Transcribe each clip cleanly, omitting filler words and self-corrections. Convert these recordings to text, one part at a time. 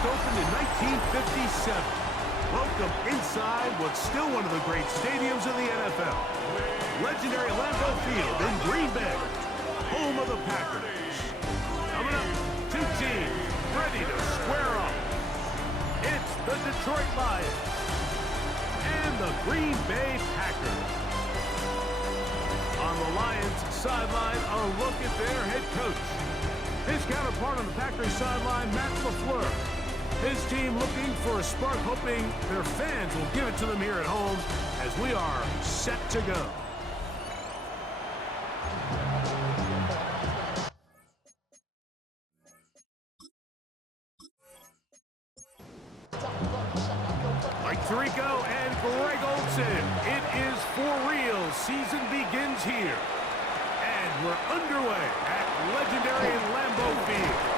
first opened in 1957. Welcome inside what's still one of the great stadiums in the NFL. Legendary Lambeau Field in Green Bay, home of the Packers. Coming up, two teams ready to square up. It's the Detroit Lions and the Green Bay Packers. On the Lions sideline, a look at their head coach. His counterpart on the Packers sideline, Matt LaFleur. His team looking for a spark, hoping their fans will give it to them here at home as we are set to go. Mike Tirico and Greg Olsen. It is for real. Season begins here. And we're underway at legendary Lambeau Field.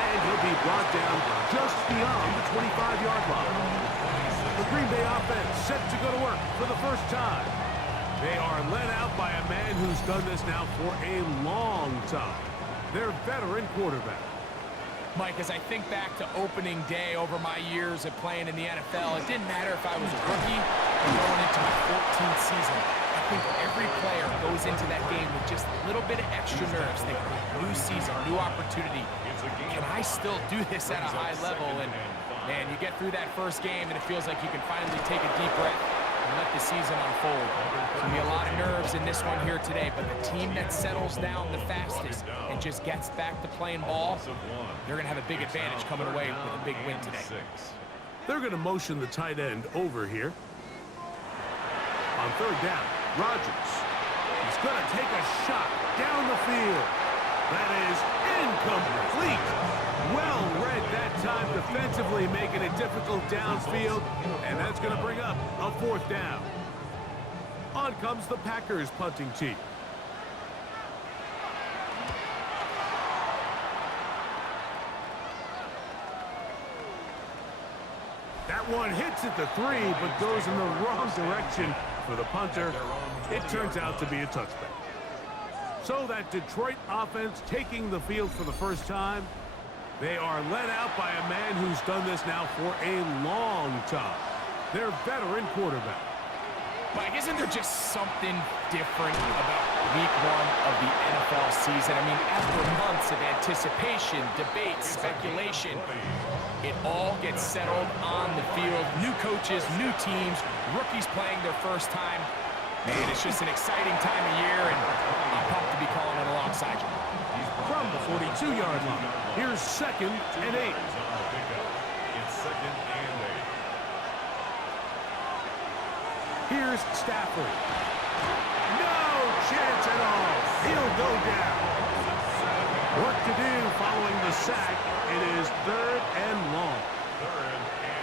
And he'll be brought down just beyond the 25-yard line. The Green Bay offense set to go to work for the first time. They are led out by a man who's done this now for a long time. Their veteran quarterback. Mike, as I think back to opening day over my years of playing in the NFL, it didn't matter if I was a rookie or going into my 14th season. I think every player goes into that game with just a little bit of extra nerves, thinking, new season, new opportunity. Can I still do this at a high level? And, man, you get through that first game, and it feels like you can finally take a deep breath and let the season unfold. There's going to be a lot of nerves in this one here today, but the team that settles down the fastest and just gets back to playing ball, they're going to have a big advantage coming away with a big win today. They're going to motion the tight end over here. On third down, Rodgers. He's going to take a shot down the field. That is incomplete. Well read that time defensively, making it difficult downfield, and that's going to bring up a fourth down. On comes the Packers punting team. That one hits at the 3, but goes in the wrong direction for the punter. It turns out to be a touchback. So that Detroit offense taking the field for the first time. They are led out by a man who's done this now for a long time. Their veteran quarterback. Mike, isn't there just something different about week one of the NFL season? I mean, after months of anticipation, debate, speculation, it all gets settled on the field. New coaches, new teams, rookies playing their first time. Man, it's just an exciting time of year, and I'm pumped to be calling it alongside you. From the 42-yard line, here's 2nd and 8. It's 2nd and 8. Here's Stafford. No chance at all. He'll go down. Work to do following the sack. It is 3rd and long. 3rd and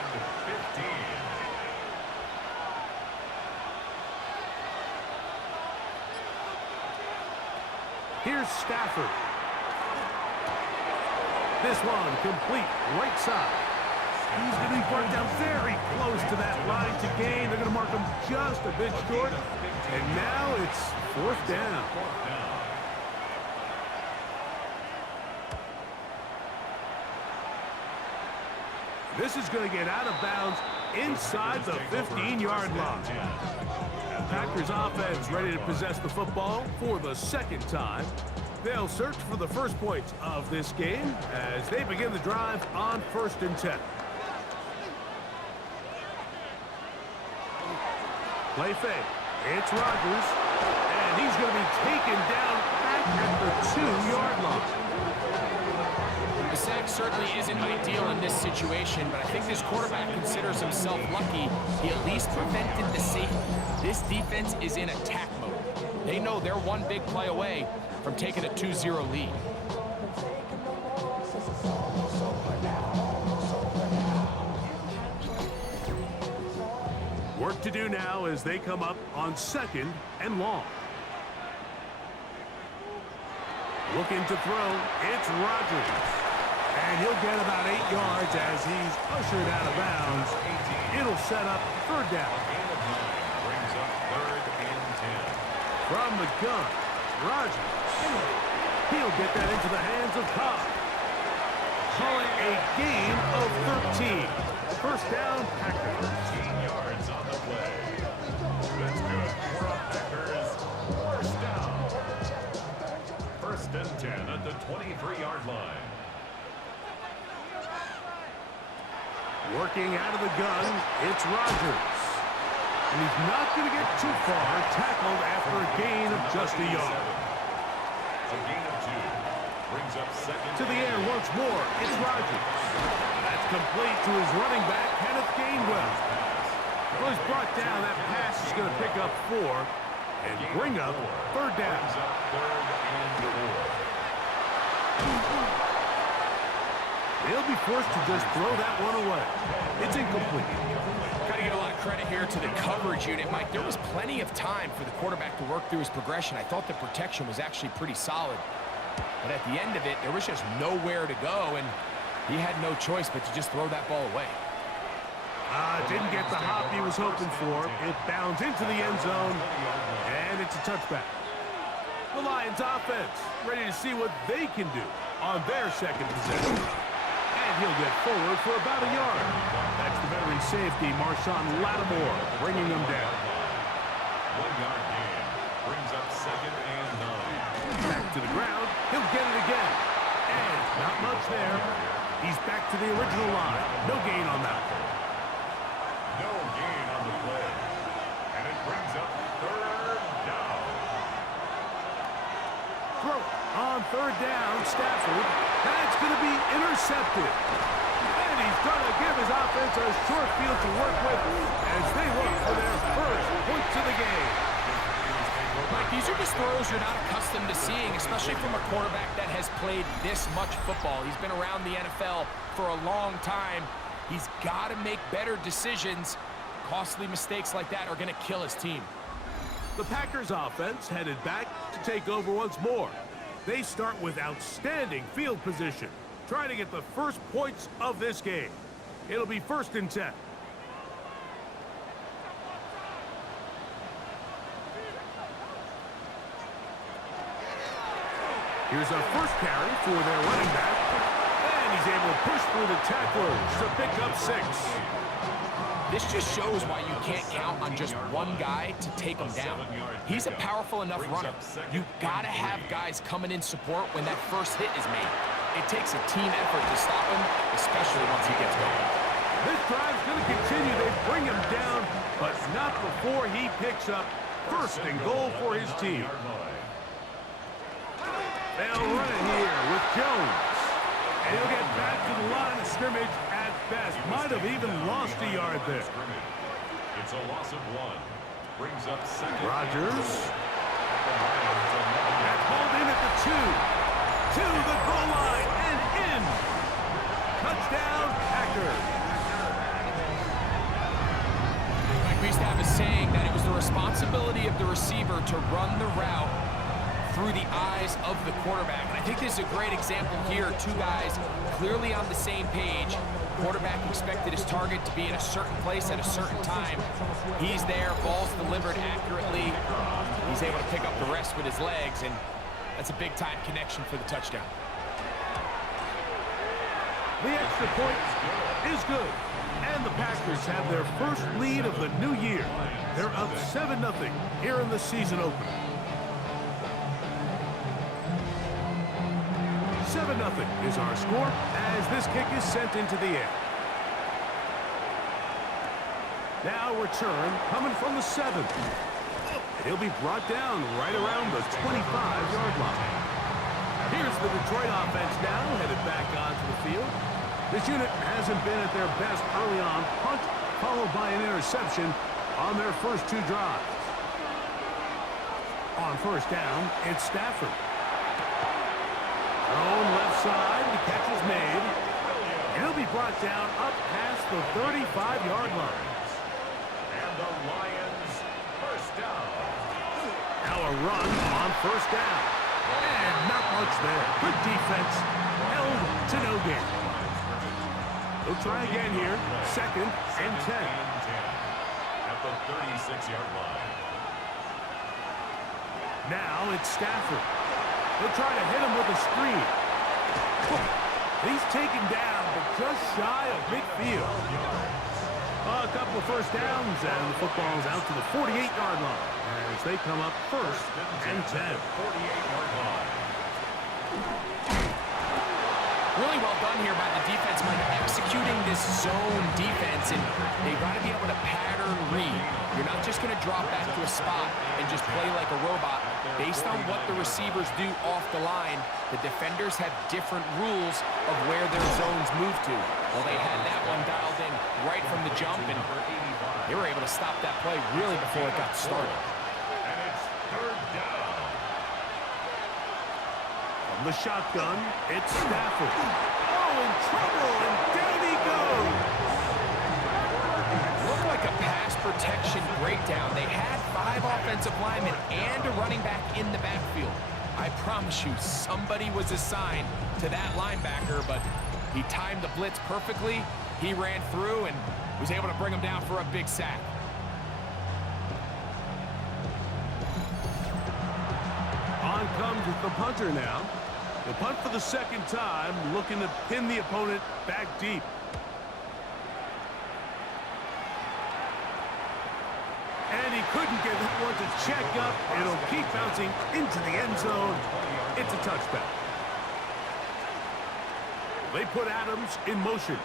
15. Here's Stafford. This one complete right side. He's going to be brought down very close to that line to gain. They're going to mark him just a bit short. And now it's 4th down. This is going to get out of bounds inside the 15-yard line. Packers offense ready to possess the football for the second time. They'll search for the first points of this game as they begin the drive on 1st and 10. Play fake. It's Rodgers. And he's going to be taken down at the 2-yard line. The sack certainly isn't ideal in this situation, but I think this quarterback considers himself lucky. He at least prevented the safety. This defense is in attack mode. They know they're one big play away from taking a 2-0 lead. Work to do now as they come up on 2nd and long. Looking to throw, it's Rodgers. And he'll get about 8 yards as he's ushered out of bounds. It'll set up 3rd down. Brings up 3rd and 10. From the gun, Rodgers. He'll get that into the hands of Cobb. call it a gain of 13. First down, Packers. 15 yards on the play. That's good for the Packers. First down. First and 10 at the 23-yard line. Working out of the gun, it's Rodgers. And he's not going to get too far, tackled after a gain of just a yard. A gain of 2. Brings up second. To the air once more, it's Rodgers. That's complete to his running back, Kenneth Gainwell. Well, he's brought down. That pass is going to pick up 4 and bring up third down. Brings up third and 4. They'll be forced to just throw that one away. It's incomplete. Got to give a lot of credit here to the coverage unit, Mike. There was plenty of time for the quarterback to work through his progression. I thought the protection was actually pretty solid. But at the end of it, there was just nowhere to go, and he had no choice but to just throw that ball away. Didn't get the hop he was hoping for. It bounds into the end zone, and it's a touchback. The Lions offense ready to see what they can do on their second possession. And he'll get forward for about a yard. That's the veteran safety, Marshawn Lattimore, bringing him down. 1 yard gain. Brings up second and 9. Back to the ground. He'll get it again. And not much there. He's back to the original line. No gain on that one. No gain on the play. And it brings up third down. Throw on third down, Stafford. That's going to be intercepted. And he's going to give his offense a short field to work with as they look for their first points of the game. Mike, these are just throws you're not accustomed to seeing, especially from a quarterback that has played this much football. He's been around the NFL for a long time. He's got to make better decisions. Costly mistakes like that are going to kill his team. The Packers offense headed back to take over once more. They start with outstanding field position, trying to get the first points of this game. It'll be first and 10. Here's a first carry for their running back. And he's able to push through the tacklers to pick up 6. This just shows why you can't count on just one guy to take him down. He's a powerful enough runner. You've got to have guys coming in support when that first hit is made. It takes a team effort to stop him, especially once he gets going. This drive's going to continue. They bring him down, but not before he picks up first and goal for his team. They'll run it here with Jones. And he'll get back to the line of scrimmage at best. Might have even lost a yard there. It's a loss of 1. Brings up second. Rodgers. That's hauled in at the 2. To the goal line and in. Touchdown, Packers. Like we used to have a saying that it was the responsibility of the receiver to run the route through the eyes of the quarterback. And I think this is a great example here. Two guys clearly on the same page. Quarterback expected his target to be in a certain place at a certain time. He's there, ball's delivered accurately. He's able to pick up the rest with his legs, and that's a big-time connection for the touchdown. The extra point is good. And the Packers have their first lead of the new year. They're up 7-0 here in the season opener. 7-0 is our score as this kick is sent into the air. Now return coming from the 7. He'll be brought down right around the 25-yard line. Here's the Detroit offense now headed back onto the field. This unit hasn't been at their best early on. Punt followed by an interception on their first 2 drives. On first down, it's Stafford. Thrown left side, the catch is made. He'll be brought down up past the 35-yard line. And the Lions first down. Now a run on first down. And not much there. Good defense. Held to no gain. They'll try again here. Second and 10. At the 36-yard line. Now it's Stafford. They'll try to hit him with a screen. He's taken down, but just shy of midfield. A couple of first downs, and the football's out to the 48-yard line as they come up first and 10. 48-yard line. Really well done here by the defense, Mike, executing this zone defense, and they've got to be able to pattern read. You're not just going to drop back to a spot and just play like a robot. Based on what the receivers do off the line, the defenders have different rules of where their zones move to. Well, they had that one dialed in right from the jump, and they were able to stop that play really before it got started. And it's third down. From the shotgun, it's Stafford. Oh, in trouble, and down he goes. Looked like a pass protection breakdown. They had 5 offensive linemen and a running back in the backfield. I promise you, somebody was assigned to that linebacker, but he timed the blitz perfectly. He ran through and was able to bring him down for a big sack. On comes the punter now. The punt for the second time, looking to pin the opponent back deep. And he couldn't get that one to check up. It'll keep bouncing into the end zone. It's a touchback. They put Adams in motion.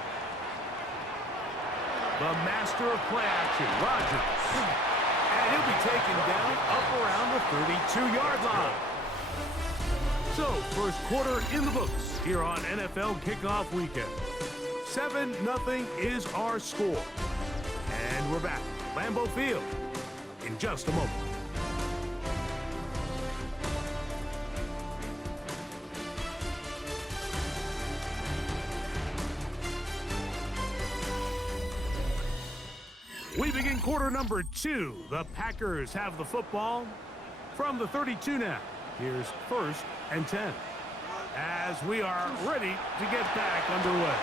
The master of play action, Rodgers. And he'll be taken down up around the 32-yard line. So, first quarter in the books here on NFL Kickoff Weekend. 7-0 is our score. And we're back. Lambeau Field in just a moment. We begin quarter number 2. The Packers have the football from the 32 now. Here's first and 10. As we are ready to get back underway.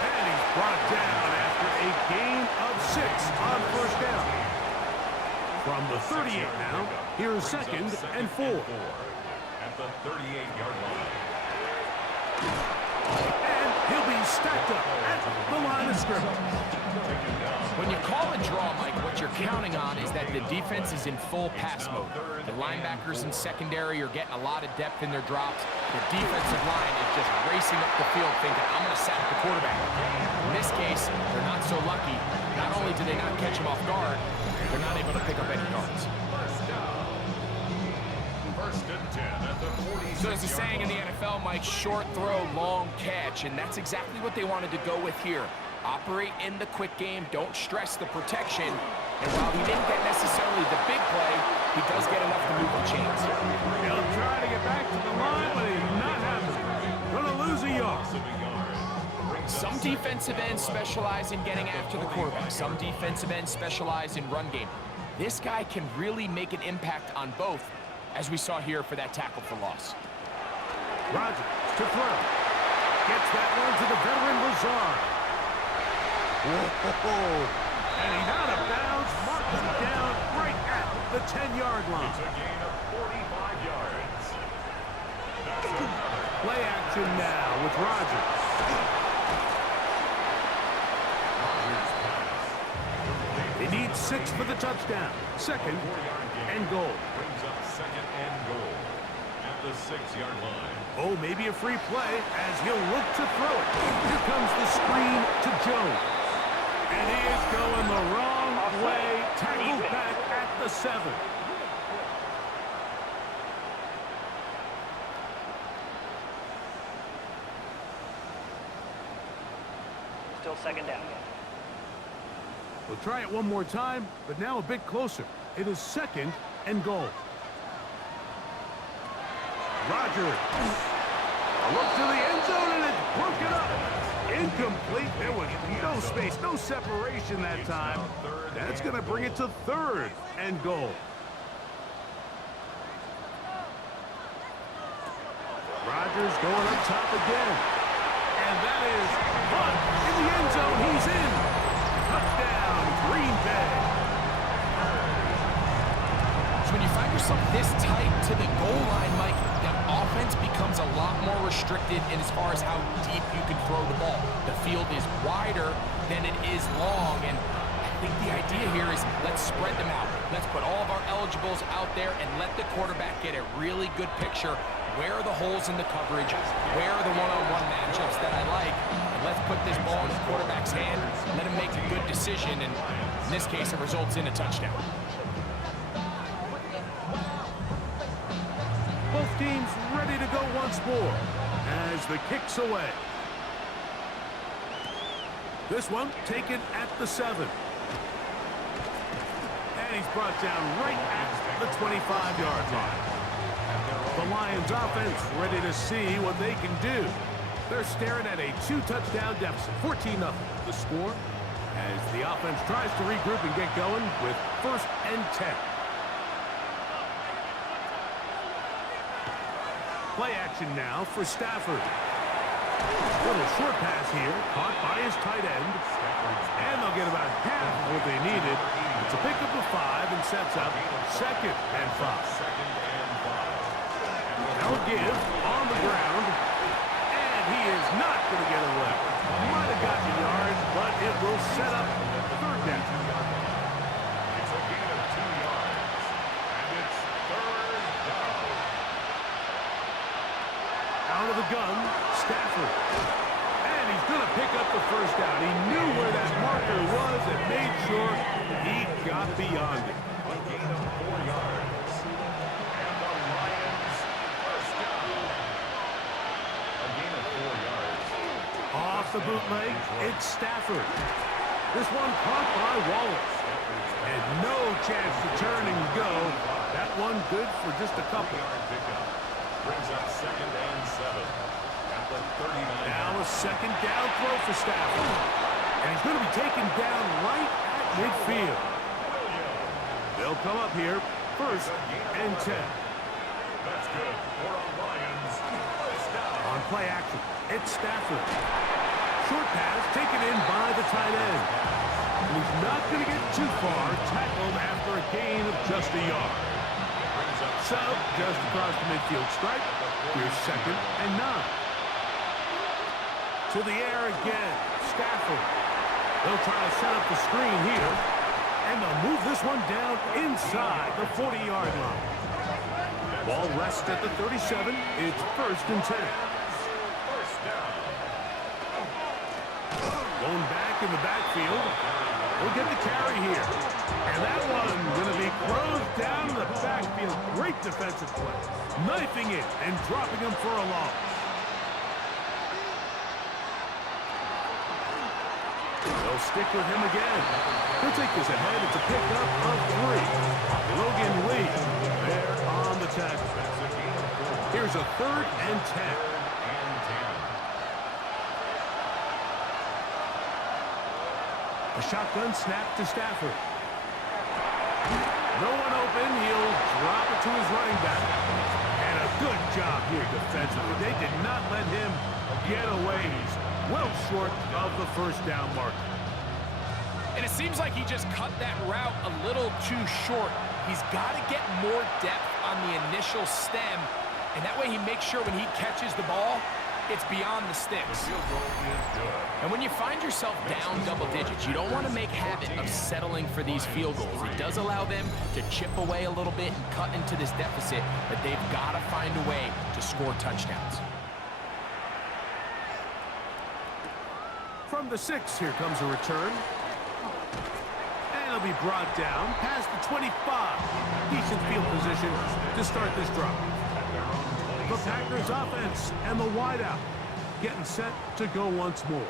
And he's brought down after a gain of 6 on first down. From the 38 now, here's second and 4. At the 38-yard line. And he'll be stacked up at the line of scrimmage. When you call a draw, Mike, what you're counting on is that the defense is in full pass mode. The linebackers in secondary are getting a lot of depth in their drops. The defensive line is just racing up the field thinking, I'm going to sack the quarterback. In this case, they're not so lucky. Not only do they not catch him off guard, they're not able to pick up any yards. First and 10 at the 46-yard line. So there's a saying in the NFL, Mike, short throw, long catch, and that's exactly what they wanted to go with here. Operate in the quick game, don't stress the protection, and while he didn't get necessarily the big play, he does get enough to move the chains. He'll try to get back to the line, but he's not happening. Gonna lose a yard. Some defensive ends specialize in getting after the quarterback. Some defensive ends specialize in run game. This guy can really make an impact on both, as we saw here for that tackle for loss. Rodgers to throw. Gets that one to the veteran Lazard. Whoa. And he's out of bounds, marked him down right at the 10-yard line. It's a gain of 45 yards. That's another. Play action now with Rodgers. They need 6 for the touchdown. Second and goal. Brings up second and goal at the 6-yard line. Oh, maybe a free play as he'll look to throw it. Here comes the screen to Jones. And he is going the wrong way. Tackled back at the 7. Still second down. We'll try it one more time, but now a bit closer. It is second and goal. Rodgers. A look to the end zone, and it's broken up. Incomplete. There was no space, no separation that time. That's going to bring it to third and goal. Rodgers going up top again. And that is caught in the end zone. He's in. Touchdown, Green Bay. So when you find yourself this tight to the goal line, Mike, the offense offense becomes a lot more restricted in as far as how deep you can throw the ball. The field is wider than it is long, and I think the idea here is let's spread them out. Let's put all of our eligibles out there and let the quarterback get a really good picture. Where are the holes in the coverage? Where are the one-on-one matchups that I like? And let's put this ball in the quarterback's hand, let him make a good decision, and in this case, it results in a touchdown. Both teams ready to go once more as the kick's away. This one taken at the 7. And he's brought down right at the 25-yard line. The Lions offense ready to see what they can do. They're staring at a 2-touchdown deficit, 14-0. The score as the offense tries to regroup and get going with 1st and 10. Play action now for Stafford. Little short pass here, caught by his tight end. And they'll get about half of what they needed. It's a pickup of 5 and sets up 2nd and 5. They'll give on the ground. And he is not going to get away. Might have gotten a yard, but it will set up 3rd down. It's a gain of 2 yards. And it's 3rd down. Out of the gun, Stafford. And he's going to pick up the 1st down. He knew where that marker was and made sure he got beyond it. A gain of 4 yards. And the Lions 1st down. A gain of 4 yards. Off the bootleg, it's Stafford. This one caught by Wallace. And no chance to turn and go. That one good for just a couple. Brings up 2nd and 7 at the 39. Now a 2nd down throw for Stafford. And he's going to be taken down right at midfield. They'll come up here 1st and 10. That's good for the Lions. 1st down. On play action, it's Stafford. Short pass taken in by the tight end. And he's not going to get too far, tackled after a gain of just a yard. So, just across the midfield stripe, here's 2nd and 9. To the air again, Stafford. They'll try to set up the screen here, and they'll move this one down inside the 40-yard line. Ball rests at the 37. It's 1st and 10. 1st down. Going back in the backfield. We'll get the carry here. And that one going to be closed down in the backfield. Great defensive play. Knifing it and dropping him for a loss. They'll stick with him again. He'll take this ahead. It's a pickup of 3. Logan Lee there on the tackle. Here's a 3rd and 10. A shotgun snap to Stafford. No one open. He'll drop it to his running back. And a good job here defensively. They did not let him get away. He's well short of the 1st down marker. And it seems like he just cut that route a little too short. He's got to get more depth on the initial stem. And that way he makes sure when he catches the ball, it's beyond the sticks. And when you find yourself down double digits, you don't want to make habit of settling for these field goals. It does allow them to chip away a little bit and cut into this deficit, but they've got to find a way to score touchdowns. From the 6, here comes a return. And it'll be brought down past the 25. Decent field position to start this drive. The Packers offense and the wideout getting set to go once more.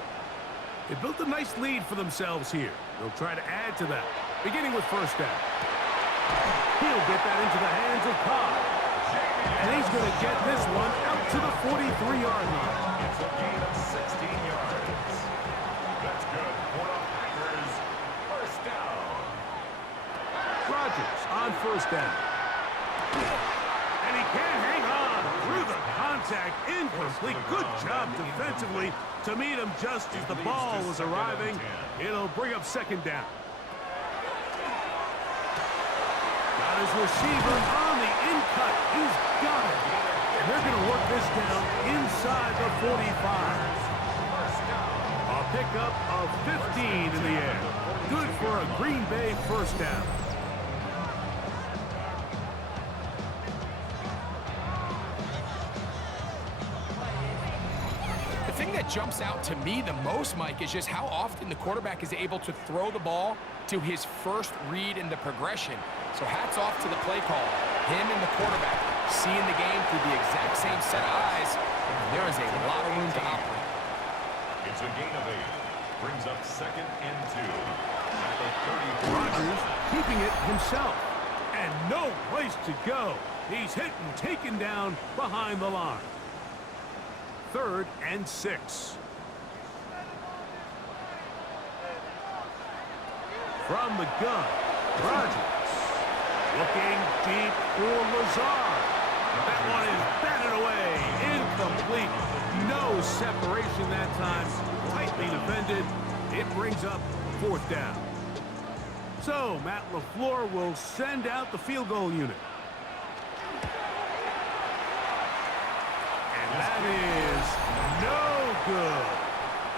They built a nice lead for themselves here. They'll try to add to that, beginning with 1st down. He'll get that into the hands of Cobb. And he's going to get this one out to the 43-yard line. It's a gain of 16 yards. That's good for the Packers. 1st down. Rodgers on 1st down. And he can't hang on through the contact. Incomplete. Good job defensively to meet him just as the ball was arriving. It'll bring up 2nd down. Got his receiver on the in-cut. He's got it. And they're going to work this down inside the 45. A pickup of 15 in the air. Good for a Green Bay first down. The thing that jumps out to me the most, Mike, is just how often the quarterback is able to throw the ball to his first read in the progression. So hats off to the play call. Him and the quarterback seeing the game through the exact same set of eyes. There is a lot of room to operate. It's a gain of 8. Brings up 2nd and 2. At the 34. Rodgers keeping it himself. And no place to go. He's hit and taken down behind the line. 3rd and 6. From the gun, Rodgers looking deep for Lazard. That one is batted away, incomplete. No separation that time, tightly defended. It brings up 4th down. So Matt LaFleur will send out the field goal unit. And that is no good.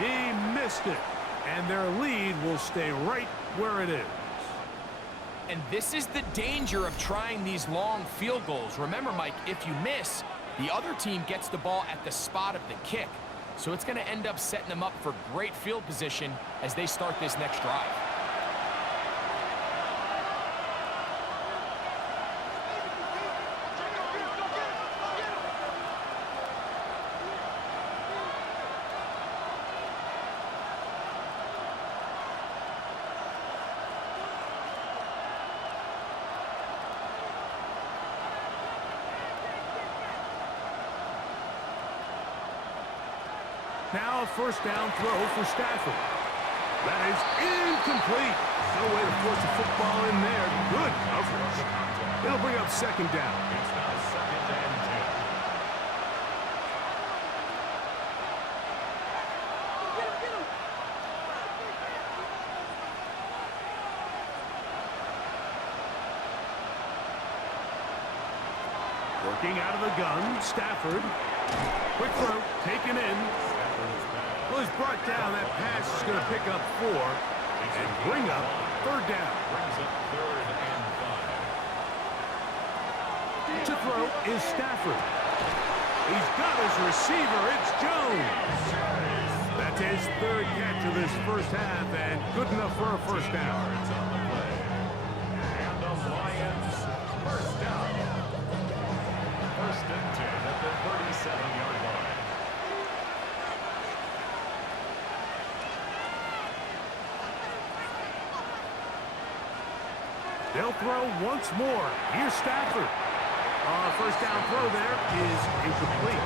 He missed it. And their lead will stay right where it is. And this is the danger of trying these long field goals. Remember, Mike, if you miss, the other team gets the ball at the spot of the kick. So it's going to end up setting them up for great field position as they start this next drive. Now a first down throw for Stafford. That is incomplete. No way to force a football in there. Good coverage. It'll bring up 2nd down. It's now 2nd and 10. Working out of the gun, Stafford. Quick throw, taken in. Well, he's brought down. That pass is going to pick up 4 and bring up 3rd down. Brings up 3rd and 5. To throw is Stafford. He's got his receiver. It's Jones. That's his 3rd catch of this first half and good enough for a first down. Yards on the play. And the Lions first down. 1st and 10 at the 37-yard line. They'll throw once more. Here's Stafford. First down throw there is incomplete.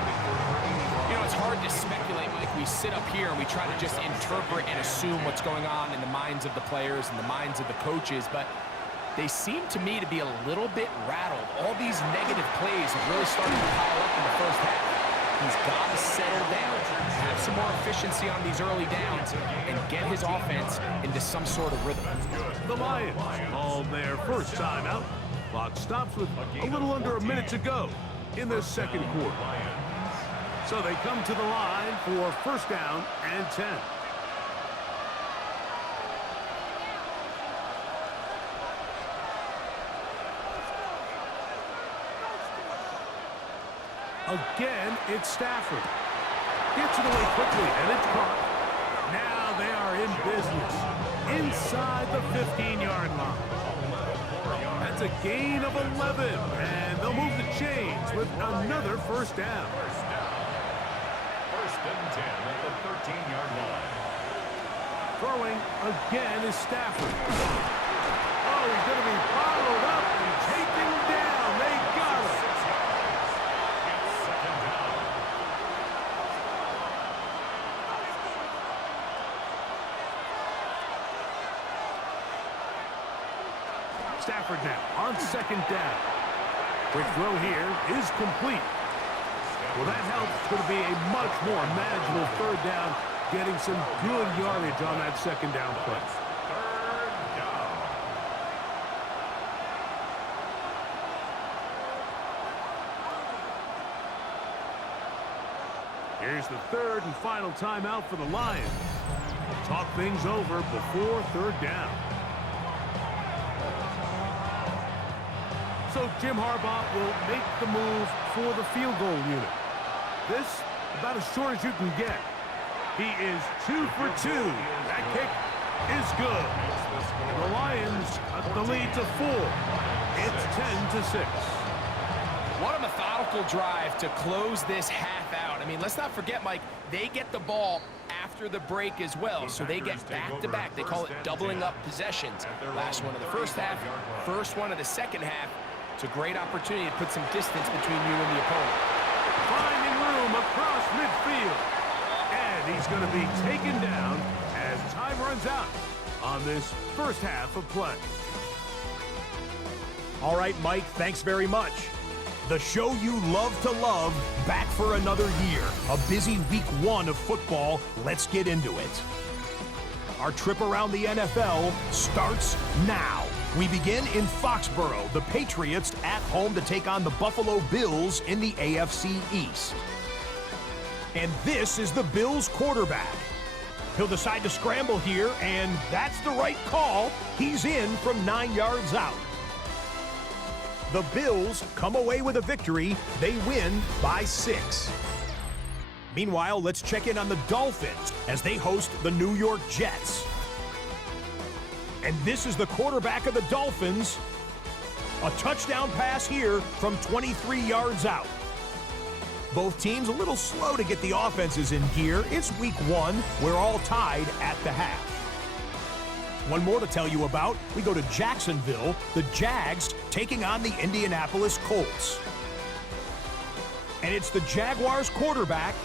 You know, it's hard to speculate, Mike. We sit up here and we try to just interpret and assume what's going on in the minds of the players and the minds of the coaches, but they seem to me to be a little bit rattled. All these negative plays have really started to pile up in the first half. He's got to settle down, have some more efficiency on these early downs, and get his offense into some sort of rhythm. The Lions called their first timeout. Clock stops with a little under a minute to go in the 2nd quarter. So they come to the line for first down and 10. Again, it's Stafford. Gets it away quickly, and it's caught. Now they are in business inside the 15-yard line. That's a gain of 11, and they'll move the chains with another first down. 1st and 10 at the 13-yard line. Throwing again is Stafford. Oh, he's going to be followed up and taken down. They got him. Stafford now on 2nd down. Quick throw here is complete. Well, that helps. It's going to be a much more manageable 3rd down, getting some good yardage on that 2nd down play. 3rd down. Here's the third and final timeout for the Lions. Talk things over before third down. So Jim Harbaugh will make the move for the field goal unit. This, about as short as you can get. He is 2 for 2. That kick is good. And the Lions cut the lead to 4. It's 10-6. What a methodical drive to close this half out. I mean, let's not forget, Mike, they get the ball after the break as well, so they get back-to-back. They call it doubling up possessions. Last one of the first half, first one of the second half. It's a great opportunity to put some distance between you and the opponent. Finding room across midfield. And he's going to be taken down as time runs out on this first half of play. All right, Mike, thanks very much. The show you love to love, back for another year. A busy week 1 of football. Let's get into it. Our trip around the NFL starts now. We begin in Foxborough. The Patriots at home to take on the Buffalo Bills in the AFC East. And this is the Bills quarterback. He'll decide to scramble here, and that's the right call. He's in from 9 yards out. The Bills come away with a victory. They win by 6. Meanwhile, let's check in on the Dolphins as they host the New York Jets. And this is the quarterback of the Dolphins. A touchdown pass here from 23 yards out. Both teams a little slow to get the offenses in gear. It's week 1. We're all tied at the half. One more to tell you about. We go to Jacksonville. The Jags taking on the Indianapolis Colts. And it's the Jaguars quarterback.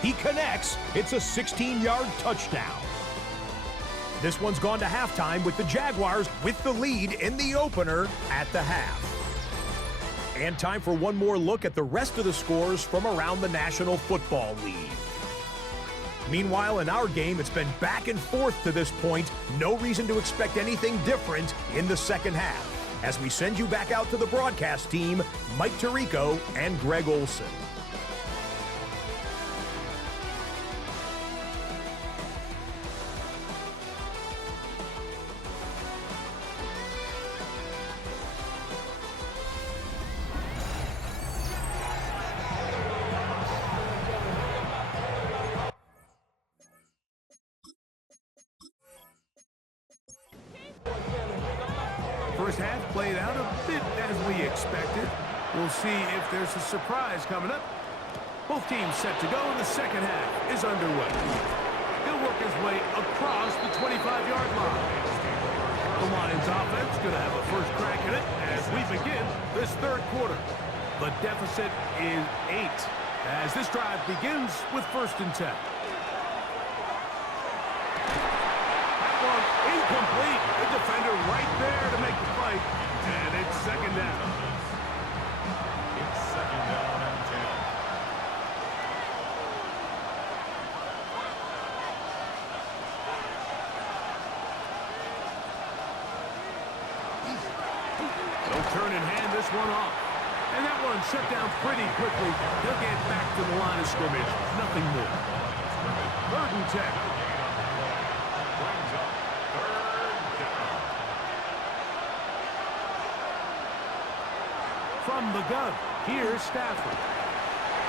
He connects. It's a 16-yard touchdown. This one's gone to halftime with the Jaguars with the lead in the opener at the half. And time for one more look at the rest of the scores from around the National Football League. Meanwhile, in our game, it's been back and forth to this point. No reason to expect anything different in the second half. As we send you back out to the broadcast team, Mike Tirico and Greg Olson. First half played out a bit as we expected. We'll see if there's a surprise coming up. Both teams set to go, and the second half is underway. He'll work his way across the 25-yard line. The Lions offense going to have a first crack at it as we begin this third quarter. The deficit is 8 as this drive begins with 1st and 10. Incomplete. The defender right there to make the fight. And it's second down. It's second down and 10. They'll turn and hand this one off. And that one shut down pretty quickly. They'll get back to the line of scrimmage. Nothing more. 3rd and 10. From the gun, here's Stafford.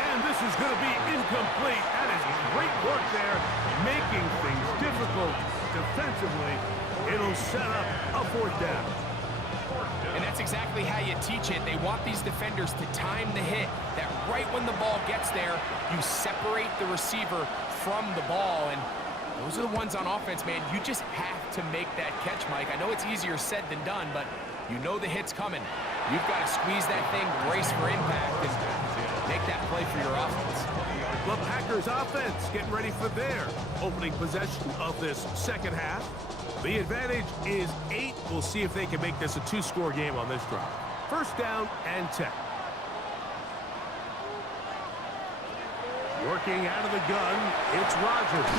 And this is going to be incomplete. That is great work there, making things difficult defensively. It'll set up a 4th down. And that's exactly how you teach it. They want these defenders to time the hit, that right when the ball gets there, you separate the receiver from the ball. And those are the ones on offense, man. You just have to make that catch, Mike. I know it's easier said than done, but you know the hit's coming. You've got to squeeze that thing, brace for impact, and make that play for your offense. The Packers offense getting ready for their opening possession of this second half. The advantage is 8. We'll see if they can make this a 2-score game on this drive. 1st down and 10. Working out of the gun, it's Rodgers.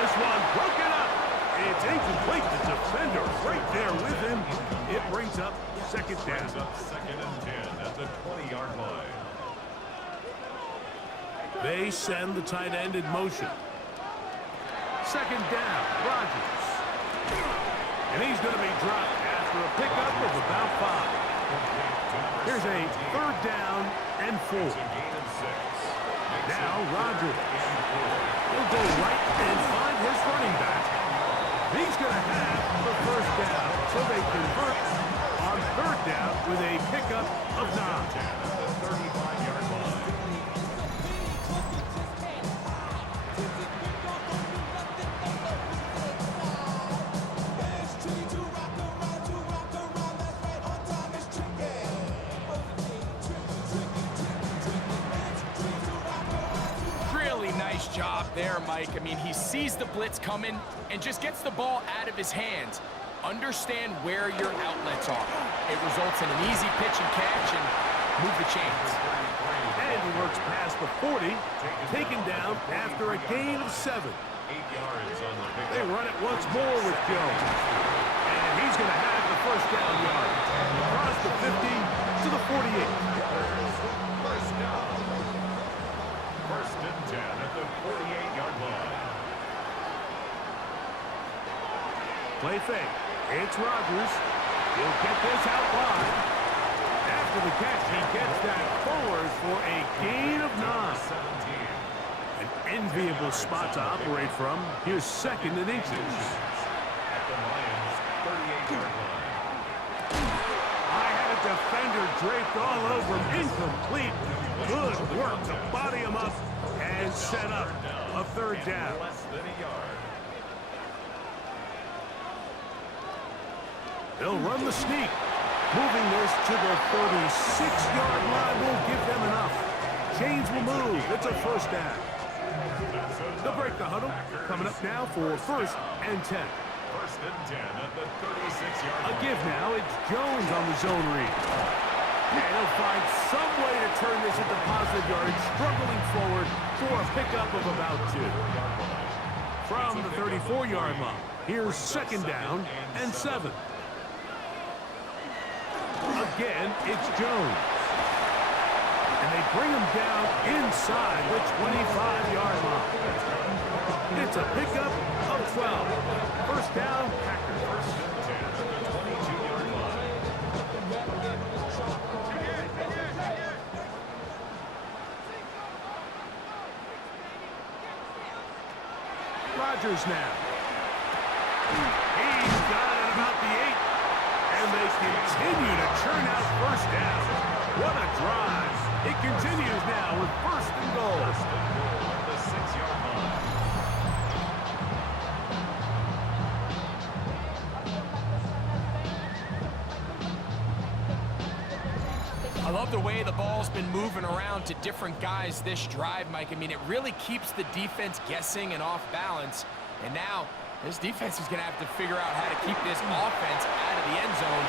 This one broken up. It's incomplete. The defender right there with him. It brings up second down. Brings up 2nd and 10 at the 20-yard line. They send the tight end in motion. Second down, Rodgers. And he's going to be dropped after a pickup of about 5. Here's a third down and 4. Now Rodgers. He'll go right and find his running back. He's going to have the first down, so they convert on third down with a pickup of 9. The 35-yard line. Nice job there, Mike. I mean, he sees the blitz coming and just gets the ball out of his hands. Understand where your outlets are. It results in an easy pitch and catch and move the chains. And he works past the 40, taken down after a gain of 7. 8 yards on the pickup. They run it once more with Jones. And he's going to have the first down yard. Across the 50 to the 48. First down. First and 10 at the 48-yard line. Play fake. It's Rodgers. He'll get this out wide. After the catch, he gets that forward for a gain of 9. 17. An enviable spot to operate from. Here's second and inches. At the Lions' 38-yard line. I had a defender draped all over him. Incomplete. Good work to body him up and set up a third down. Less than a yard. They'll run the sneak. Moving this to the 36-yard line will give them enough. Chains will move. It's a first down. They'll break the huddle. Coming up now for first and 10. First and 10 at the 36-yard A line. give now. It's Jones on the zone read. And he'll find some way to turn this into positive yardage, struggling forward for a pickup of about 2. From the 34-yard line, here's second down and 7. Again, it's Jones. And they bring him down inside the 25-yard line. It's a pickup of 12. First down, Packers. First and 10 at the 22-yard line. Rodgers now. He's got it about the 8. And they continue to churn out first down. What a drive. It continues now with first and goal. First and goal at the 6-yard line. I love the way the ball's been moving around to different guys this drive, Mike. I mean, it really keeps the defense guessing and off balance. And now, this defense is going to have to figure out how to keep this offense out of the end zone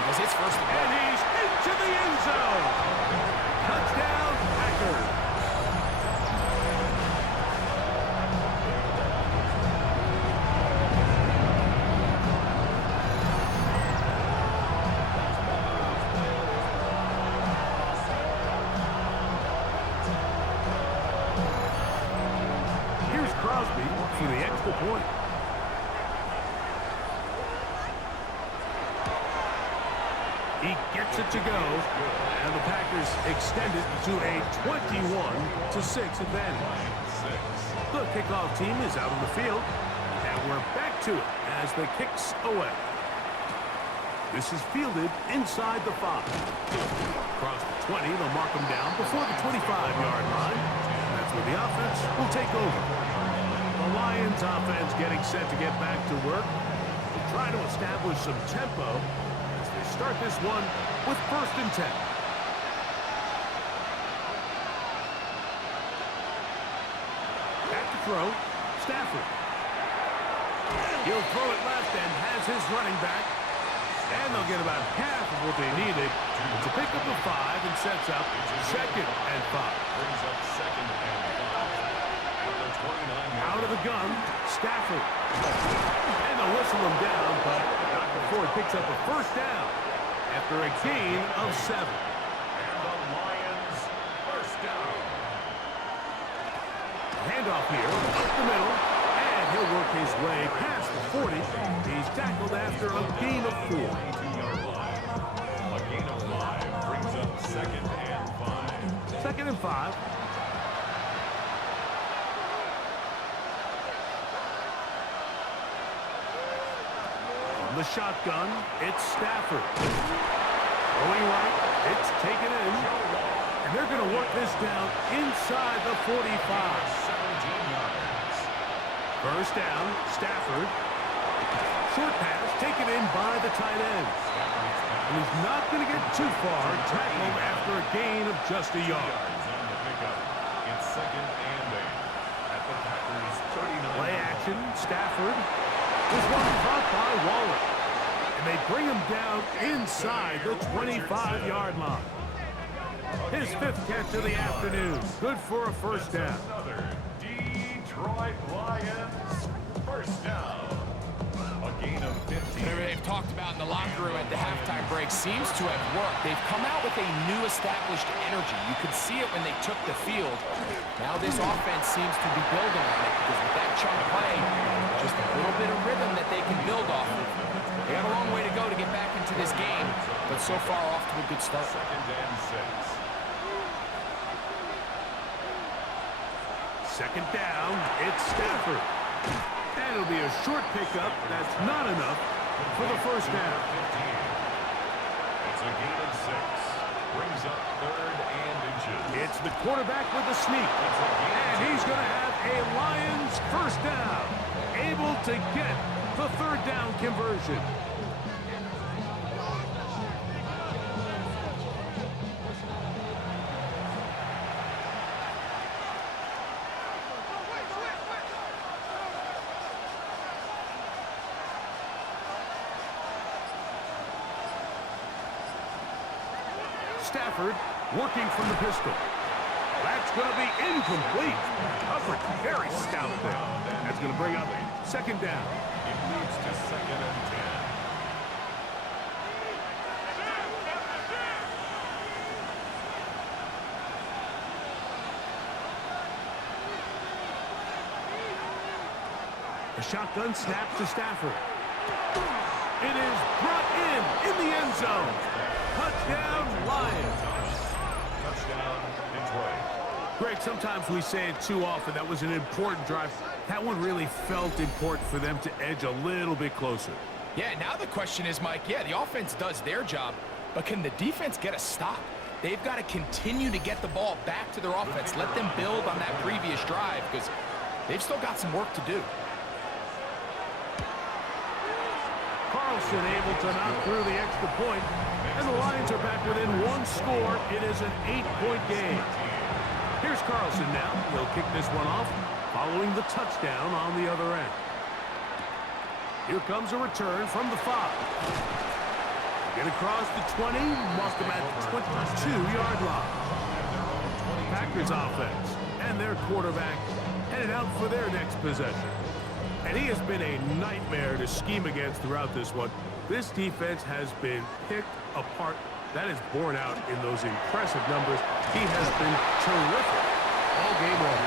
because it's first and goal. And he's into the end zone. Touchdown, Packers. Here's Crosby for the extra point. He gets it to go, and the Packers extend it to a 21-6 advantage. The kickoff team is out on the field, and we're back to it as the kick's away. This is fielded inside the 5. Across the 20, they'll mark him down before the 25-yard line. That's where the offense will take over. The Lions offense getting set to get back to work. They'll try to establish some tempo. Start this one with first and 10. Back to throw, Stafford. He'll throw it left and has his running back. And they'll get about half of what they needed. It's a pickup of 5 and sets up second and 5. Brings up second and 5. At the 29-yard Out of the gun, Stafford. And they'll whistle him down, but not before he picks up a first down. After a gain of 7. And the Lions first down. handoff here, up the middle, and he'll work his way past the 40. He's tackled after a gain of 4. 22-yard line. A gain of 5 brings up 2nd and 5. 2nd and 5. From the shotgun, it's Stafford. Going right, it's taken in. And they're going to work this down inside the 45. 17 yards. First down, Stafford. Short pass taken in by the tight end. And he's not going to get too far. Tackled after a gain of just a yard. Yards on the pickup. It's 2nd and 8 at the Packers' 39. Play action, Stafford. This one caught by Waller. And they bring him down inside the 25-yard line. His 5th catch of the afternoon. Good for a first down. Another Detroit Lions first down. A gain of 15. They've talked about in the locker room at the halftime break seems to have worked. They've come out with a new established energy. You could see it when they took the field. Now this offense seems to be building on it because with that chunk play, just a little bit of rhythm that they can build off of. They got a long way to go to get back into this game, but so far off to a good start. 2nd and 6. 2nd down, it's Stafford. And it'll be a short pickup. That's not enough for the first down. 15. It's a gain of 6. Brings up 3rd and inches. It's the quarterback with the sneak. And he's going to have a Lions first down. Able to get the 3rd down conversion. Stafford working from the pistol. That's going to be incomplete. Coverage very stout there. That's going to bring up 2nd down. It leads to 2nd and 10. The shotgun snap to Stafford. It is brought in the end zone. Touchdown, Lions. Touchdown, Detroit. Greg, sometimes we say it too often. That was an important drive. That one really felt important for them to edge a little bit closer. Yeah, now the question is, Mike, yeah, the offense does their job, but can the defense get a stop? They've got to continue to get the ball back to their offense. Let them build on that previous drive because they've still got some work to do. Carlson able to knock through the extra point, and the Lions are back within 1 score. It is an 8-point game. Here's Carlson now. He'll kick this one off following the touchdown on the other end. Here comes a return from the 5. Get across the 20, lost him at the 22-yard line. Packers offense and their quarterback headed out for their next possession. And he has been a nightmare to scheme against throughout this one. This defense has been picked apart. That is borne out in those impressive numbers. He has been terrific all game long.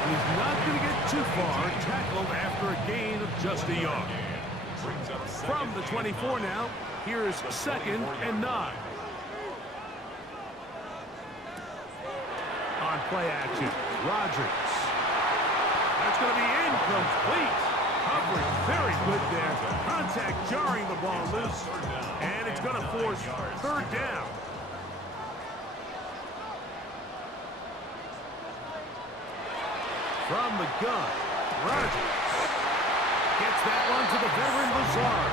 And he's not going to get too far, tackled after a gain of just a yard. From the 24 now, here is 2nd and 9. On play action, Rodgers. That's going to be incomplete. Coverage very good there. Contact jarring the ball loose. And it's going to force 3rd down. From the gun, Rodgers gets that one to the veteran Lazard.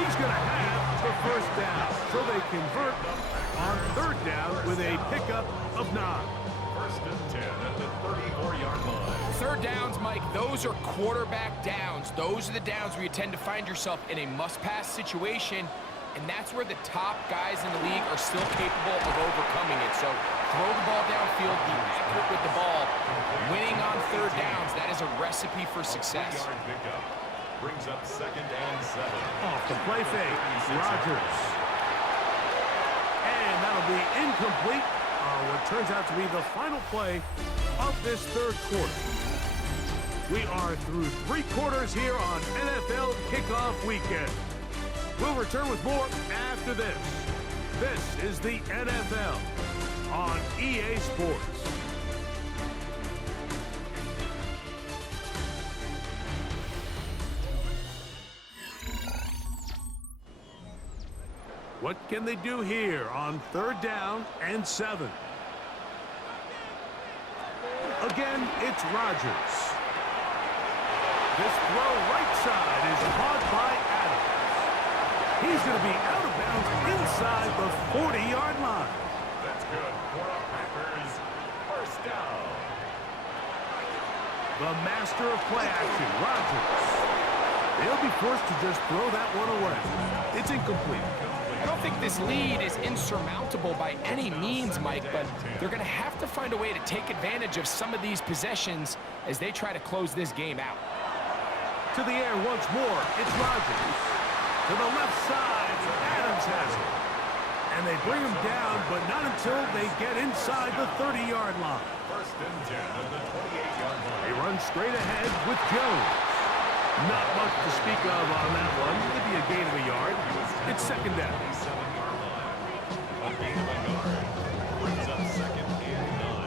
He's going to have the first down. So they convert on 3rd down with a pickup of 9. 1st and 10 at the 34-yard line. 3rd downs, Mike, those are quarterback downs. Those are the downs where you tend to find yourself in a must-pass situation, and that's where the top guys in the league are still capable of overcoming it. So throw the ball downfield, be accurate with the ball. Winning on 3rd downs, that is a recipe for success. 3-yard pickup brings up 2nd and 7. Off the play fake, Rodgers. And that'll be incomplete. What turns out to be the final play of this third quarter. We are through 3 quarters here on NFL Kickoff Weekend. We'll return with more after this. This is the NFL on EA Sports. What can they do here on 3rd down and 7? Again, it's Rodgers. This throw right side is caught by Adams. He's going to be out of bounds inside the 40-yard line. That's good for the Packers. First down. The master of play action, Rodgers. They'll be forced to just throw that one away. It's incomplete. I don't think this lead is insurmountable by any means, Mike, but they're going to have to find a way to take advantage of some of these possessions as they try to close this game out. To the air once more, it's Rodgers. To the left side, Adams has it. And they bring him down, but not until they get inside the 30-yard line. First and 10 at the 28-yard line. They run straight ahead with Jones. Not much to speak of on that one. Maybe a gain of a yard. It's second down. 7-yard line. A gain of a yard. Brings up second and 9.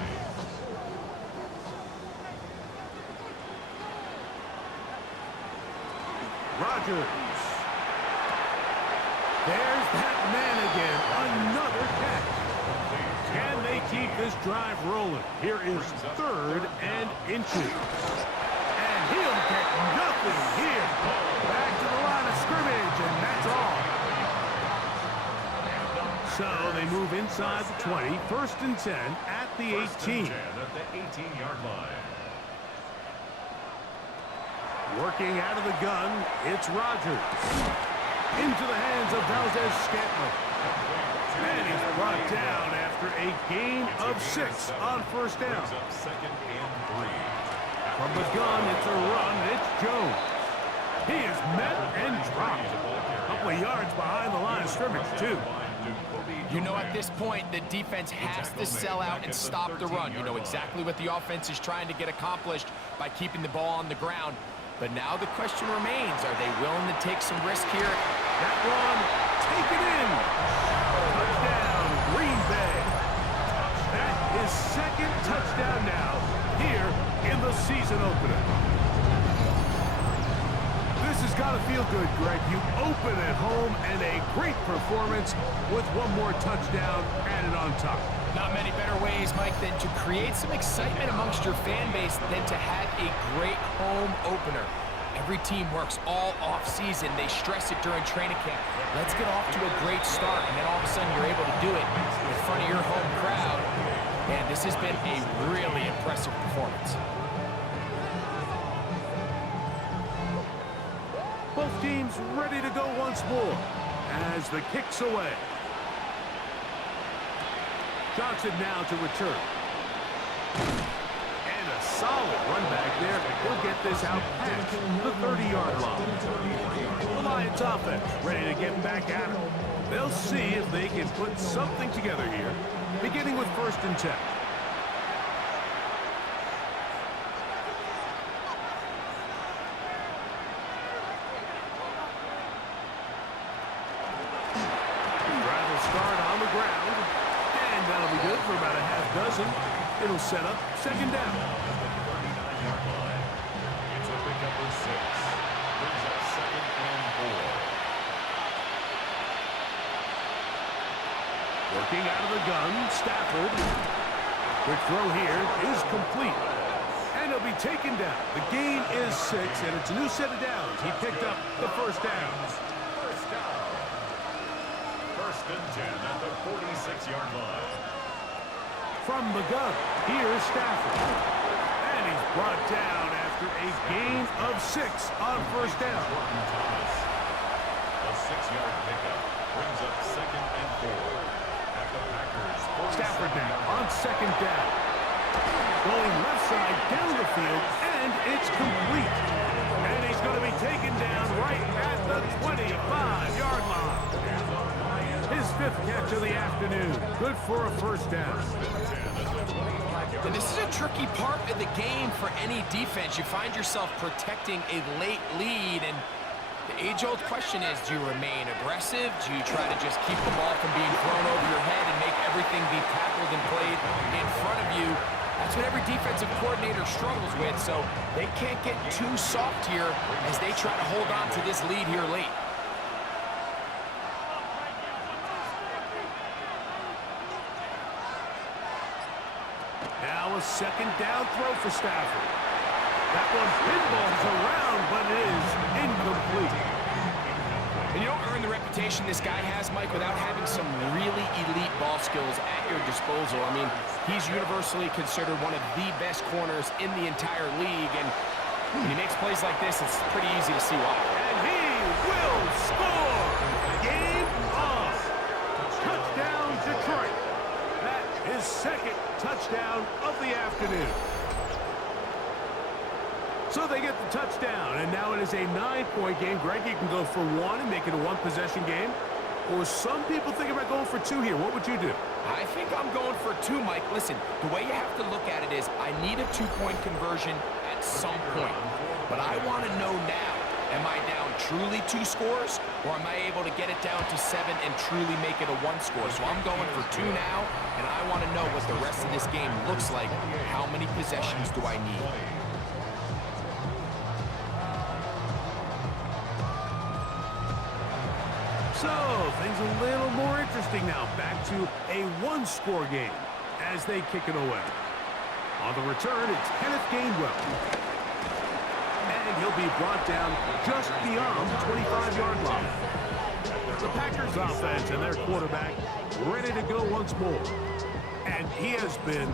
Rodgers. There's that man again. Another catch. Can they keep this drive rolling? Here is 3rd and inches. And he'll get nothing here. Back to the line of scrimmage, and that's all. So they move inside the 20. 1st and 10 at the 18. First and 10 at the 18-yard line. Working out of the gun, it's Rodgers. Into the hands of Valdez-Scantling. And he's brought down after a gain of 6 on 1st down. Brings up second and 3. From the gun, it's a run. It's Jones. He is met and dropped. A couple of yards behind the line of scrimmage, too. You know, at this point, the defense has to sell out and stop the run. You know exactly what the offense is trying to get accomplished by keeping the ball on the ground. But now the question remains, are they willing to take some risk here? That one, take it in. Touchdown, Green Bay. That is 2nd touchdown now here in the season opener. This has got to feel good, Greg. You open at home and a great performance with one more touchdown added on top. Not many better ways, Mike, than to create some excitement amongst your fan base than to have a great home opener. Every team works all off-season. They stress it during training camp. Let's get off to a great start, and then all of a sudden you're able to do it in front of your home crowd. Man, this has been a really impressive performance. Both teams ready to go once more as the kick's away. Johnson now to return. And a solid run back there. He'll get this out past the 30-yard line. The Lions offense ready to get back at it. They'll see if they can put something together here, beginning with 1st and 10. Good for about a half dozen. It'll set up 2nd down. 39-yard line. It's a pickup of 6. Brings up 2nd and 4. Working out of the gun, Stafford. Quick throw here is complete. And he'll be taken down. The gain is 6, and it's a new set of downs. He picked up the 1st down. First down. 1st and 10 at the 46-yard line. From the gun, here's Stafford. And he's brought down after a gain of 6 on 1st down. A 6-yard pickup brings up 2nd and 4. At the Packers. Stafford now on 2nd down. Going left side down the field, and it's complete. And he's going to be taken down right at the 25-yard line. His 5th catch of the afternoon. Good for a 1st down. And this is a tricky part of the game for any defense. You find yourself protecting a late lead, and the age-old question is, do you remain aggressive? Do you try to just keep the ball from being thrown over your head and make everything be tackled and played in front of you? That's what every defensive coordinator struggles with, so they can't get too soft here as they try to hold on to this lead here late. Now a second down throw for Stafford. That one pinballs around, but it is incomplete. And you don't earn the reputation this guy has, Mike, without having some really elite ball skills at your disposal. I mean, he's universally considered one of the best corners in the entire league, and when he makes plays like this, it's pretty easy to see why. And he will score! Game on! Touchdown, Detroit! That is second touchdown of the afternoon. So they get the touchdown, and now it is a 9-point game. Greg, you can go for one and make it a one-possession game. Or some people think about going for two here. What would you do? I think I'm going for two, Mike. Listen, the way you have to look at it is I need a two-point conversion at some point. But I want to know now, am I down truly 2 scores, or am I able to get it down to 7 and truly make it a 1 score? So I'm going for 2 now, and I want to know what the rest of this game looks like. How many possessions do I need? So, things a little more interesting now. Back to a 1-score game as they kick it away. On the return, it's Kenneth Gainwell. And he'll be brought down just beyond the 25-yard line. The Packers offense and their quarterback ready to go once more. And he has been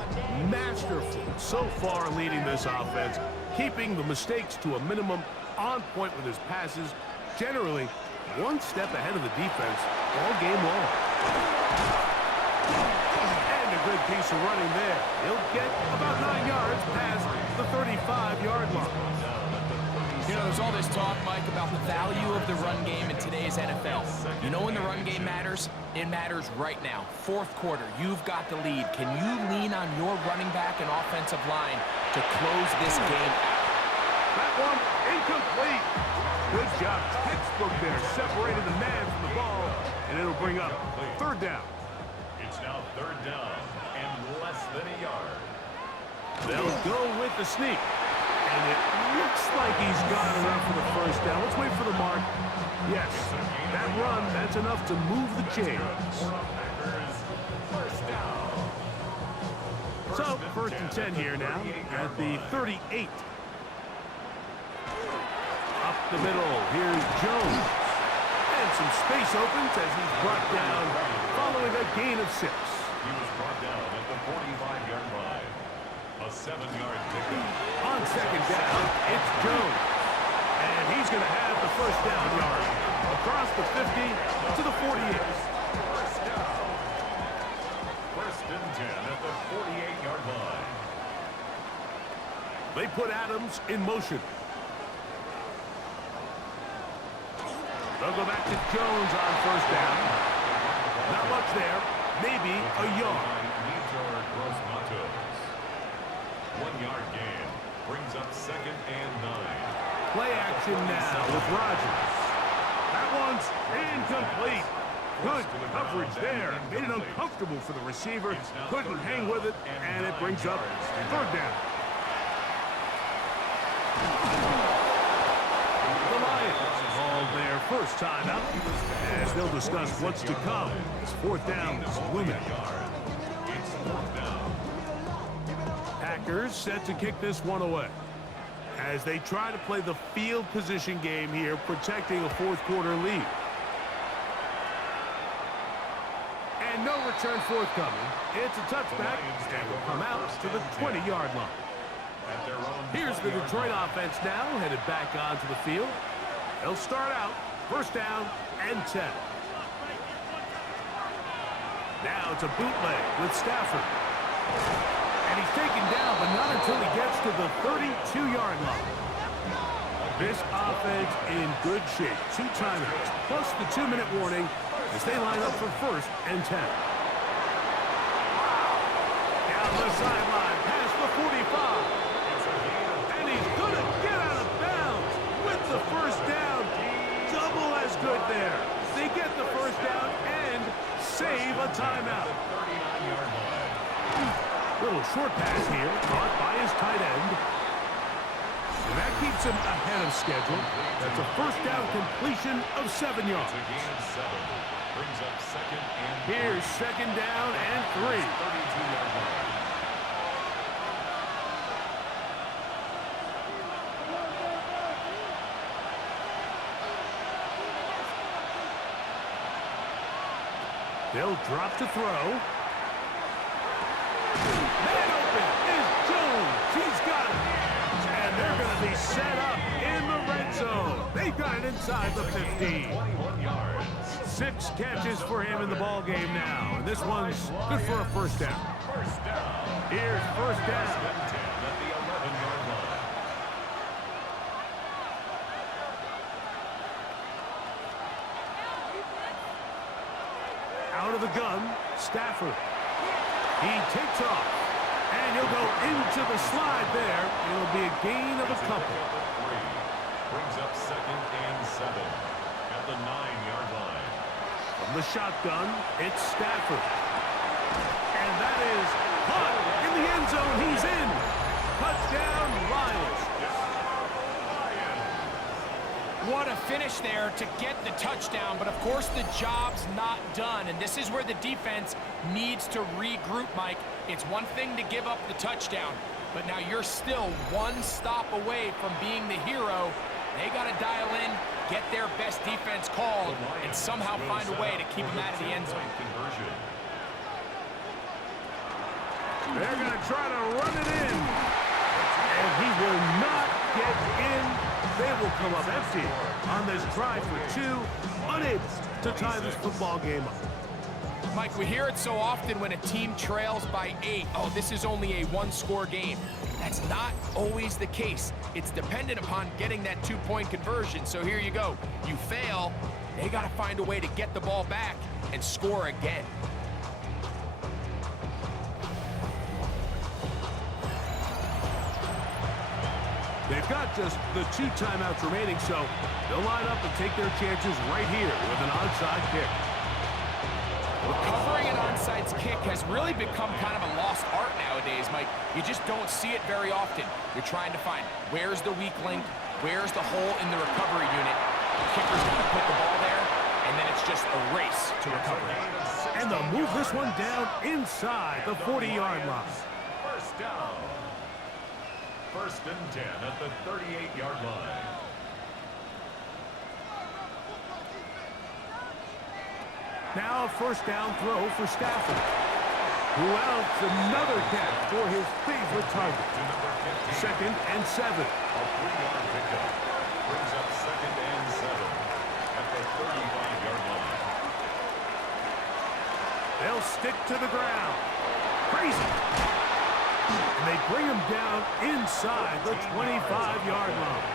masterful so far leading this offense, keeping the mistakes to a minimum, on point with his passes, generally one step ahead of the defense all game long. And a good piece of running there. He'll get about 9 yards past the 35-yard line. You know, there's all this talk, Mike, about the value of the run game in today's NFL. You know when the run game matters? It matters right now. 4th quarter, you've got the lead. Can you lean on your running back and offensive line to close this game out? That one incomplete. Good job, textbook there, separating the man from the ball, and it'll bring up 3rd down. It's now 3rd down and less than a yard. They'll go with the sneak, and it looks like he's got enough for the 1st down. Let's wait for the mark. Yes, that run, that's enough to move the chains. So, 1st and 10 here now at the 38. Up the middle, here's Jones. And some space opens as he's brought down following a gain of 6. He was brought down at the 45-yard line. A 7-yard pickup. On 2nd down, it's Jones. And he's going to have the 1st down yard. Across the 50 to the 48. 1st down. 1st and 10 at the 48-yard line. They put Adams in motion. They'll go back to Jones on 1st down. Not much there. Maybe a yard. 1-yard gain brings up 2nd and 9. Play action now with Rodgers. That one's incomplete. Good coverage there. Made it uncomfortable for the receiver. Couldn't hang with it, and it brings up 3rd down. The Lions called their first time out, as they'll discuss what's to come. As 4th down is looming. It's 4th down. Packers set to kick this one away as they try to play the field position game here, protecting a 4th quarter lead. And no return forthcoming. It's a touchback and will come out to the 20-yard line. Here's the Detroit offense now, headed back onto the field. They'll start out 1st down and 10. Now it's a bootleg with Stafford. And he's taken down, but not until he gets to the 32-yard line. This offense in good shape. 2 timeouts, plus the 2-minute warning as they line up for 1st and 10. Down the sideline, pass And he's going to get out of bounds with the first down. Double as good there. They get the first down and save a timeout. Little short pass here, caught by his tight end. And that keeps him ahead of schedule. That's a first down completion of 7 yards. Brings up second and Here's second down and 3. 32-yard line. They'll drop to throw. Man open is Jones. He's got it. And they're going to be set up in the red zone. They got it inside the 15. 21 yards. 6 catches for him in the ball game now. And this one's good for a first down. First down. Here's first down. First and 10 at the 11-yard line. Out of the gun, Stafford. He takes off. And he'll go into the slide there. It'll be a gain of a couple. Brings up second and 7 at the 9-yard line. From the shotgun, it's Stafford. And that is caught in the end zone. He's in. Touchdown, Lions. What a finish there to get the touchdown, but of course the job's not done, and this is where the defense needs to regroup, Mike. It's one thing to give up the touchdown, but now you're still one stop away from being the hero. They got to dial in, get their best defense called, and somehow find a way to keep them out of the end zone. They're going to try to run it in. And he will not get in. They will come up empty on this drive for 2, unable to tie this football game up. Mike, we hear it so often when a team trails by 8. Oh, this is only a one-score game. That's not always the case. It's dependent upon getting that 2-point conversion. So here you go. You fail, they got to find a way to get the ball back and score again. They've got just the 2 timeouts remaining, so they'll line up and take their chances right here with an onside kick. Recovering an onside kick has really become kind of a lost art nowadays, Mike. You just don't see it very often. You're trying to find where's the weak link, where's the hole in the recovery unit. The kicker's going to put the ball there, and then it's just a race to recovery. And they'll move this one down inside the 40-yard line. First down. First and 10 at the 38-yard line. Now a first down throw for Stafford, who outs another catch for his favorite target. Second and 7. A 3-yard pickup. Brings up second and 7 at the 35-yard line. They'll stick to the ground. Crazy. And they bring him down inside the 25-yard line.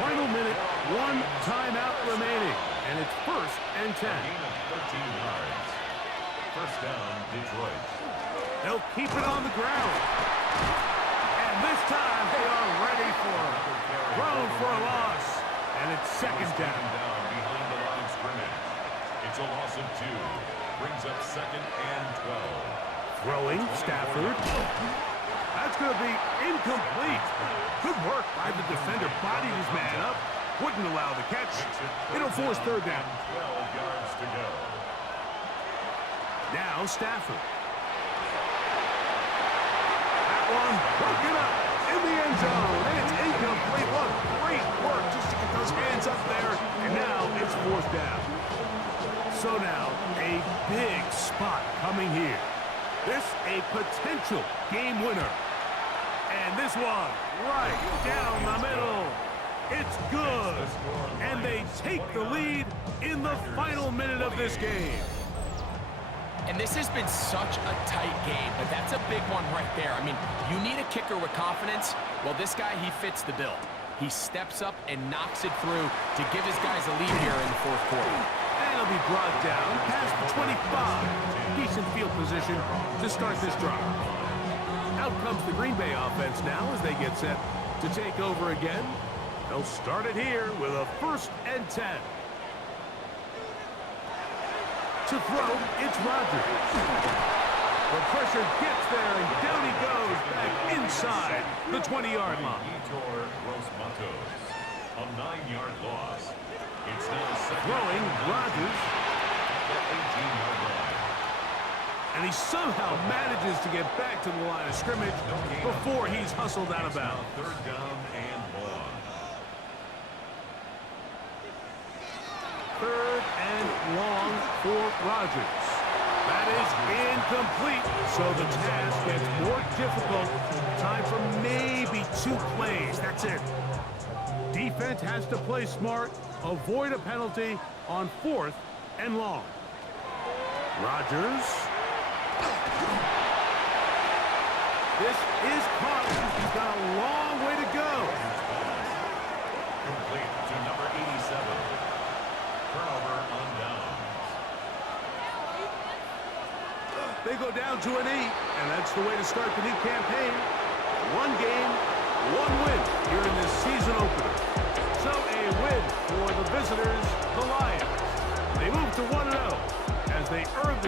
Final minute, 1 timeout remaining. And it's first and 10. Gain of 13 yards. First down, Detroit. They'll keep it on the ground. And this time they are ready for him. Thrown for a loss. And it's second down. Behind the line of scrimmage. It's a loss of 2. Brings up second and 12. Throwing, Stafford. That's going to be incomplete. Good work by the defender. Bodied his man up. Wouldn't allow the catch. It'll force third down. 12 yards to go. Now Stafford. That one broken up in the end zone. And it's incomplete. What great work just to get those hands up there. And now it's fourth down. So now a big spot coming here. This a potential game winner. And this one right down the middle. It's good. And they take the lead in the final minute of this game. And this has been such a tight game, but that's a big one right there. I mean, you need a kicker with confidence. Well, this guy, he fits the bill. He steps up and knocks it through to give his guys a lead here in the fourth quarter. And he'll be brought down past the 25. Decent field position to start this drive. Now Out comes the Green Bay offense now as they get set to take over again. They'll start it here with a 1st and 10. To throw, it's Rodgers. The pressure gets there, and down he goes back inside the 20-yard line. A 9-yard loss. It's now Throwing, Rodgers. The 18-yard line. And he somehow manages to get back to the line of scrimmage before he's hustled out of bounds. 3rd down and long. 3rd and long for Rodgers. That is incomplete, so the task gets more difficult. Time for maybe 2 plays. That's it. Defense has to play smart, avoid a penalty on 4th and long. Rodgers. This is caught. He's got a long way to go. Complete to number 87. Turnover on downs. They go down to an 8, and that's the way to start the new campaign. 1 game, 1 win here in this season opener. So a win for the visitors, the Lions. They move to 1-0 as they earn this